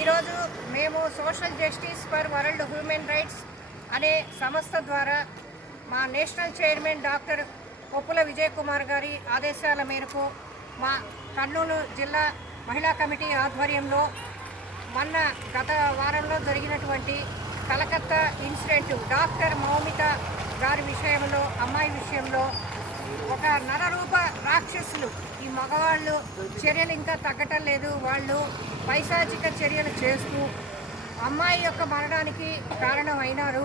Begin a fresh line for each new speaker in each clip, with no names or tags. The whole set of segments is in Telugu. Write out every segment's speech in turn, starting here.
ఈరోజు మేము social justice for world human rights అనే సంస్థ ద్వారా మా national chairman doctor Koppula Vijay Kumar గారి ఆదేశాల మేరకు మా కర్నూలు జిల్లా మహిళా కమిటీ ఆధ్వర్యంలో మొన్న గత వారంలో జరిగినటువంటి కలకత్తా ఇన్సిడెంట్ డాక్టర్ మౌమిత గారి విషయంలో అమ్మాయి విషయంలో ఒక నరరూప రాక్షసులు. ఈ మగవాళ్ళు చర్యలు ఇంకా తగ్గటం లేదు. వాళ్ళు పైశాచిక చర్యలు చేస్తూ అమ్మాయి యొక్క మరణానికి కారణమైనారు.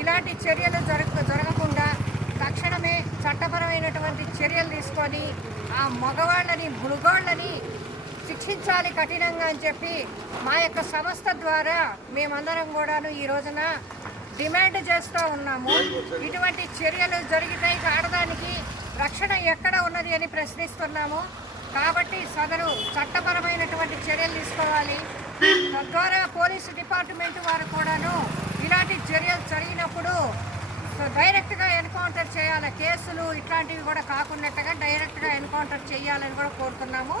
ఇలాంటి చర్యలు జరగ జరగకుండా తక్షణమే చట్టపరమైనటువంటి చర్యలు తీసుకొని ఆ మగవాళ్ళని మృగాళ్ళని శిక్షించాలి కఠినంగా అని చెప్పి మా యొక్క సంస్థ ద్వారా మేమందరం కూడాను ఈ రోజున డిమాండ్ చేస్తూ ఉన్నాము. ఇటువంటి చర్యలు జరిగితే ఇక ఆడదానికి రక్షణ ఎక్కడ ఉన్నది అని ప్రశ్నిస్తున్నాము. కాబట్టి సదరు చట్టపరమైనటువంటి చర్యలు తీసుకోవాలి. తద్వారా పోలీసు డిపార్ట్మెంట్ వారు కూడాను ఇలాంటి చర్యలు జరిగినప్పుడు డైరెక్ట్గా ఎన్కౌంటర్ చేయాలి. కేసులు ఇట్లాంటివి కూడా కాకున్నట్టుగా డైరెక్ట్గా ఎన్కౌంటర్ చేయాలని కూడా కోరుతున్నాము.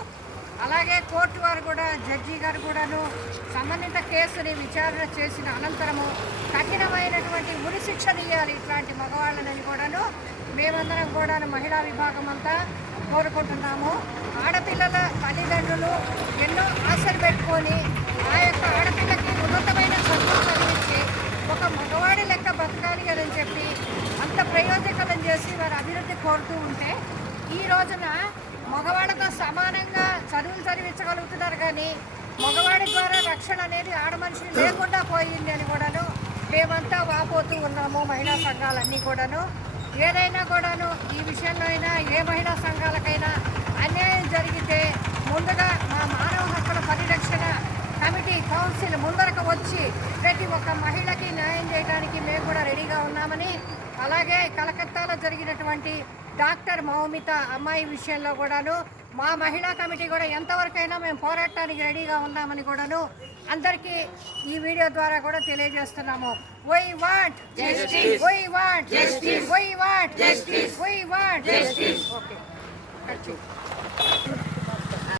అలాగే కోర్టు వారు కూడా జడ్జి గారు కూడాను సంబంధిత కేసుని విచారణ చేసిన అనంతరము కఠినమైనటువంటి ఉరి శిక్ష ఇవ్వాలి ఇట్లాంటి మగవాళ్ళని కూడాను మేమందరం కూడా మహిళా విభాగం అంతా కోరుకుంటున్నాము. ఆడపిల్లల తల్లిదండ్రులు ఎన్నో ఆశలు పెట్టుకొని ఆ యొక్క ఆడపిల్లకి ఉన్నతమైన చదువు చదివించి ఒక మగవాడి లెక్క బతకాలి అని చెప్పి అంత ప్రయోజకలం చేసి వారు అభివృద్ధి కోరుతూ ఉంటే ఈ రోజున మగవాళ్ళతో తీర్చగలుగుతున్నారు కానీ మగవాడి ద్వారా రక్షణ అనేది ఆడ మనిషి లేకుండా పోయింది అని కూడాను మేమంతా వాపోతూ ఉన్నాము మహిళా సంఘాలన్నీ కూడాను. ఏదైనా కూడాను ఈ విషయంలో అయినా ఏ మహిళా సంఘాలకైనా అన్యాయం జరిగితే ముందుగా మా మానవ హక్కుల పరిరక్షణ కమిటీ కౌన్సిల్ ముందరకు వచ్చి ప్రతి ఒక్క మహిళకి న్యాయం చేయడానికి మేము కూడా రెడీగా ఉన్నామని అలాగే కలకత్తాలో జరిగినటువంటి డాక్టర్ మౌమిత అమ్మాయి విషయంలో కూడాను మా మహిళా కమిటీ కూడా ఎంతవరకైనా మేము పోరాటానికి రెడీగా ఉన్నామని కూడాను అందరికీ ఈ వీడియో ద్వారా కూడా తెలియజేస్తున్నాము. We want we want we want we want okay